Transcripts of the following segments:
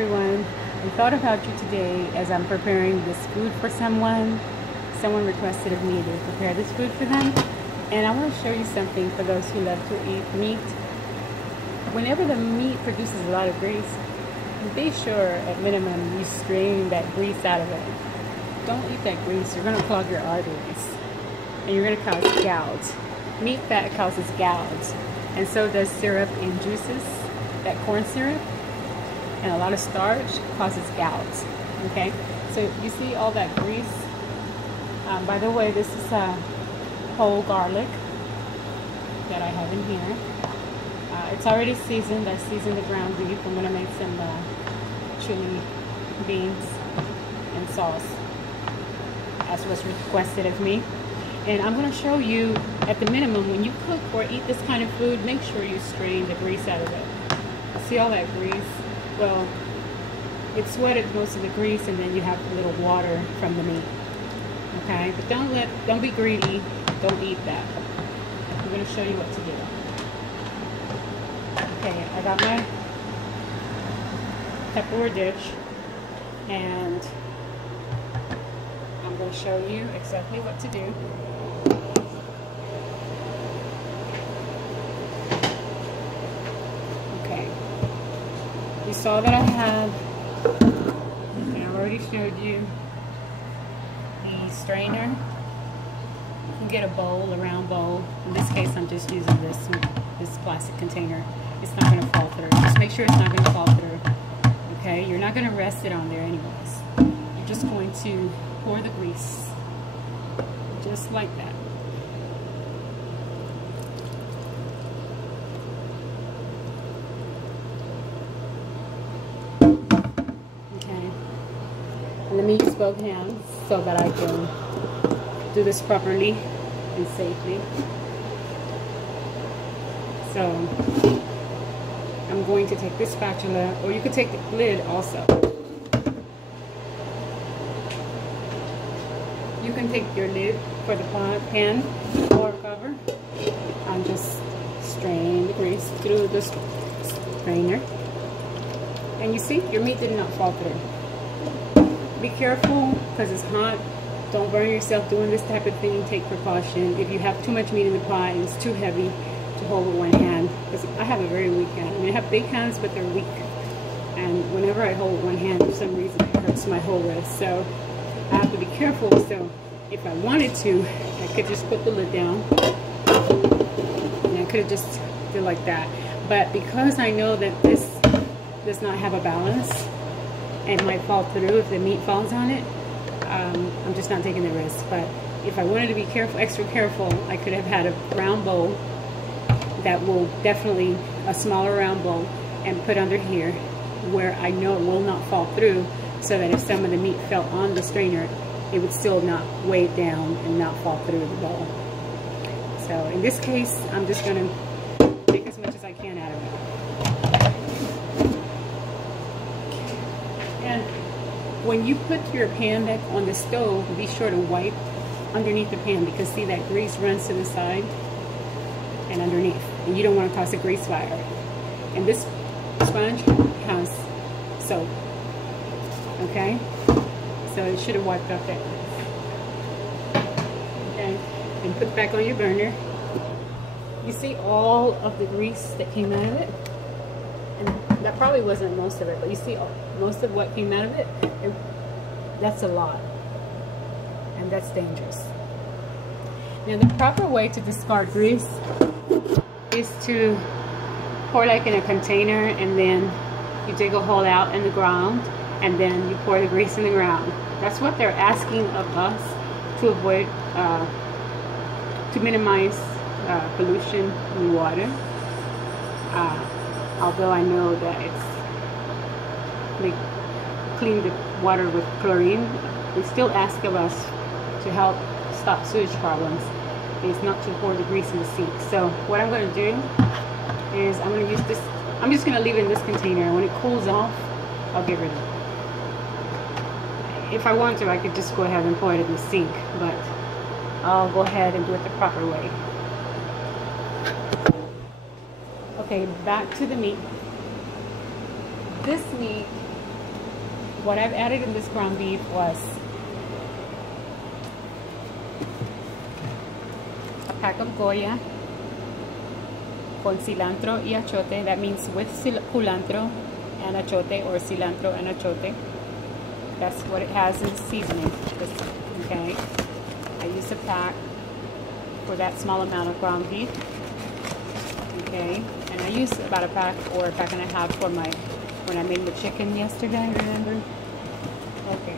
everyone. I thought about you today as I'm preparing this food for someone. Someone requested of me to prepare this food for them. And I want to show you something for those who love to eat meat. Whenever the meat produces a lot of grease, be sure at minimum you strain that grease out of it. Don't eat that grease. You're going to clog your arteries. And you're going to cause gouts. Meat fat causes gouts. And so does syrup and juices. That corn syrup and a lot of starch causes gouts. Okay, so you see all that grease. By the way, this is whole garlic that I have in here. It's already seasoned. I seasoned the ground beef. I'm going to make some chili, beans, and sauce as was requested of me. And I'm going to show you, at the minimum, when you cook or eat this kind of food, make sure you strain the grease out of it. See all that grease? Well, it sweated most of the grease, and then you have a little water from the meat. Okay, but don't be greedy. Don't eat that. I'm going to show you what to do. Okay, I got my Tupperware dish, and I'm going to show you exactly what to do. You saw that I have, and I already showed you the strainer. You can get a bowl, a round bowl. In this case, I'm just using this plastic container. It's not going to fall through. Just make sure it's not going to fall through. Okay, you're not going to rest it on there anyways. You're just going to pour the grease, just like that. And the meat is both hands so that I can do this properly and safely. So I'm going to take this spatula, or you could take the lid also. You can take your lid for the pan or cover and just strain the grease through the strainer. And you see, your meat did not fall through. Be careful because it's hot. Don't burn yourself doing this type of thing. Take precaution. If you have too much meat in the pot and it's too heavy to hold with one hand, because I have a very weak hand. I mean, I have big hands, but they're weak. And whenever I hold one hand, for some reason, it hurts my whole wrist. So I have to be careful. So if I wanted to, I could just put the lid down. And I could have just did like that. But because I know that this does not have a balance, and might fall through if the meat falls on it, I'm just not taking the risk. But if I wanted to be careful, extra careful, I could have had a round bowl that will definitely, a smaller round bowl, and put under here where I know it will not fall through, so that if some of the meat fell on the strainer, it would still not weigh it down and not fall through the bowl. So in this case, I'm just going to make as much as I can out of it. And when you put your pan back on the stove, be sure to wipe underneath the pan, because see that grease runs to the side and underneath, and you don't want to cause a grease fire. And this sponge has soap, okay? So it should have wiped off that grease. Okay, and put it back on your burner. You see all of the grease that came out of it? And that probably wasn't most of it, but you see most of what came out of it? That's a lot. And that's dangerous. Now the proper way to discard grease is to pour like in a container, and then you dig a hole out in the ground, and then you pour the grease in the ground. That's what they're asking of us to avoid, to minimize pollution in water. Although I know that they clean the water with chlorine, they still ask of us to help stop sewage problems. It's not to pour the grease in the sink. So what I'm going to do is I'm going to use this. I'm just going to leave it in this container. When it cools off, I'll get rid of it. If I want to, I could just go ahead and pour it in the sink, but I'll go ahead and do it the proper way. Okay, back to the meat. This meat What I've added in this ground beef was a pack of Goya con cilantro y achote. That means with culantro and achote, or cilantro and achote. That's what it has in the seasoning. Okay, I use a pack for that small amount of ground beef. Okay, and I use about a pack or a pack and a half for when I made the chicken yesterday, remember? Okay.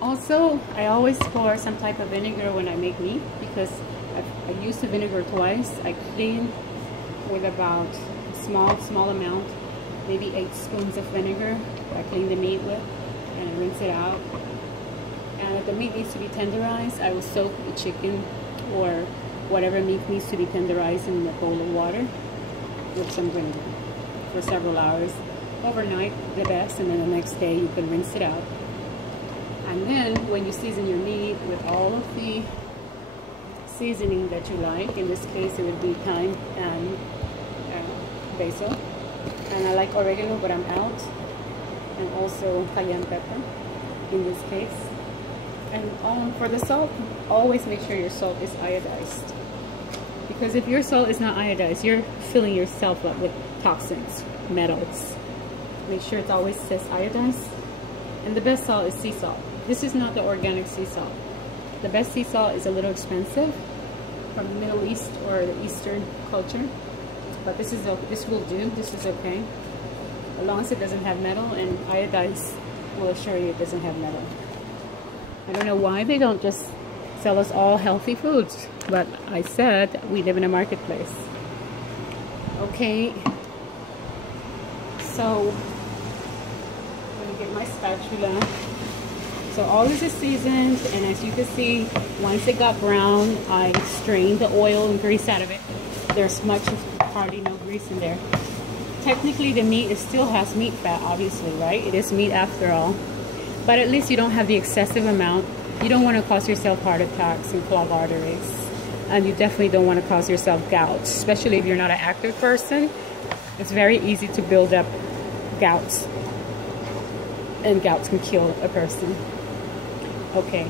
Also, I always pour some type of vinegar when I make meat, because I used the vinegar twice. I clean with about a small amount, maybe 8 spoons of vinegar. I clean the meat with and rinse it out. And if the meat needs to be tenderized, I will soak the chicken or whatever meat needs to be tenderized in a bowl of water with some vinegar for several hours. Overnight, the best, and then the next day you can rinse it out. And then when you season your meat with all of the seasoning that you like, in this case it would be thyme and basil, and I like oregano, but I'm out, and also cayenne pepper in this case. And for the salt, always make sure your salt is iodized, because if your salt is not iodized, you're filling yourself up with toxins, metals. Make sure it always says iodized. And the best salt is sea salt. This is not the organic sea salt. The best sea salt is a little expensive from the Middle East or the Eastern culture, but this will do. This is okay, as long as it doesn't have metal, and iodized will assure you it doesn't have metal. I don't know why they don't just sell us all healthy foods, but I said we live in a marketplace. Okay, so I'm gonna get my spatula. So all this is seasoned, and as you can see, once it got brown, I strained the oil and grease out of it. There's hardly no grease in there. Technically, the meat still has meat fat, obviously, right? It is meat after all. But at least you don't have the excessive amount. You don't want to cause yourself heart attacks and clogged arteries. And you definitely don't want to cause yourself gout, especially if you're not an active person. It's very easy to build up gout, and gout can kill a person. Okay,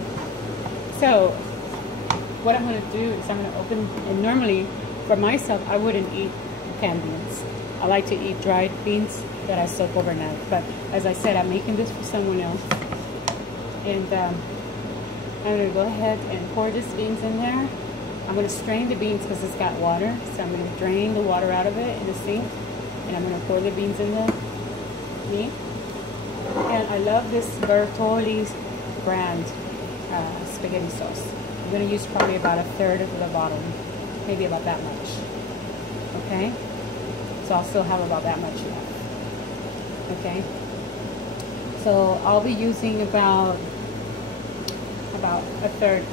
so what I'm going to do is I'm going to open, and normally for myself I wouldn't eat canned beans. I like to eat dried beans that I soak overnight, but as I said, I'm making this for someone else, and I'm going to go ahead and pour these beans in there. I'm going to strain the beans because it's got water, so I'm going to drain the water out of it in the sink, and I'm going to pour the beans in the meat. And I love this Bertolli brand spaghetti sauce. I'm going to use probably about 1/3 of the bottle, maybe about that much. Okay, so I'll still have about that much left. Okay, so I'll be using about 1/3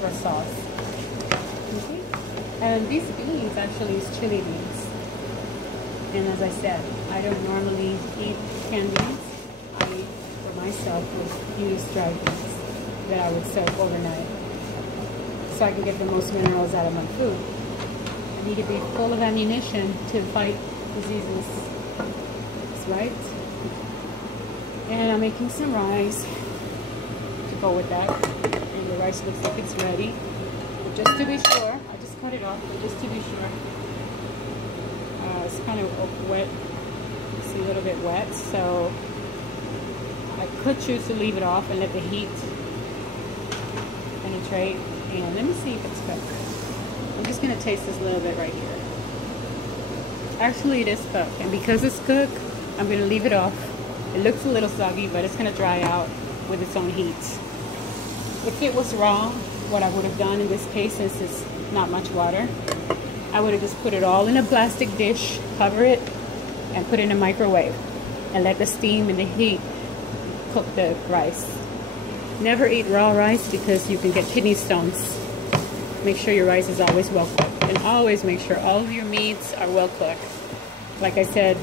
for sauce. Okay, and these beans actually is chili beans. And as I said, I don't normally eat canned beans. I, for myself, would use dried beans that I would soak overnight, so I can get the most minerals out of my food. I need to be full of ammunition to fight diseases. That's right. And I'm making some rice to go with that. And the rice looks like it's ready. But just to be sure, I just cut it off, but just to be sure. It's kind of wet. See, a little bit wet, so I could choose to leave it off and let the heat penetrate. And let me see if it's cooked. I'm just going to taste this a little bit right here. Actually, it is cooked, and because it's cooked, I'm going to leave it off. It looks a little soggy, but it's going to dry out with its own heat. If it was raw, what I would have done in this case, since it's not much water, I would have just put it all in a plastic dish, cover it, and put it in a microwave, and let the steam and the heat cook the rice. Never eat raw rice because you can get kidney stones. Make sure your rice is always well cooked, and always make sure all of your meats are well cooked. Like I said,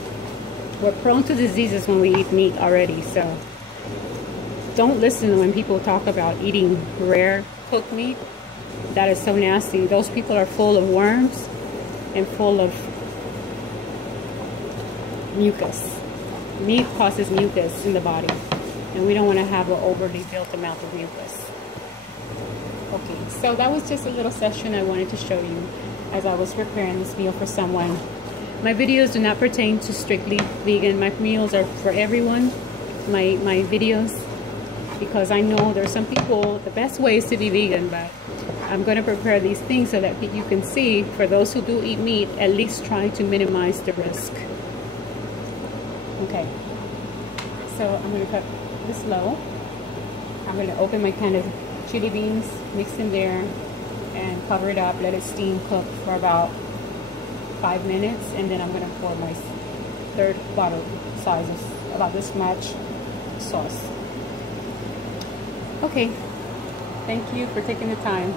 we're prone to diseases when we eat meat already, so don't listen when people talk about eating rare cooked meat. That is so nasty. Those people are full of worms and full of mucus. meat causes mucus in the body, and we don't want to have an overly built amount of mucus. Okay, so that was just a little session I wanted to show you as I was preparing this meal for someone. My videos do not pertain to strictly vegan. My meals are for everyone, my videos, because I know there's some people, the best way is to be vegan, but I'm going to prepare these things so that you can see, for those who do eat meat, at least try to minimize the risk. Okay, so I'm going to cut this low. I'm going to open my can of chili beans, mix in there, and cover it up, let it steam cook for about 5 minutes, and then I'm going to pour my third bottle sizes, about this much sauce. Okay, thank you for taking the time.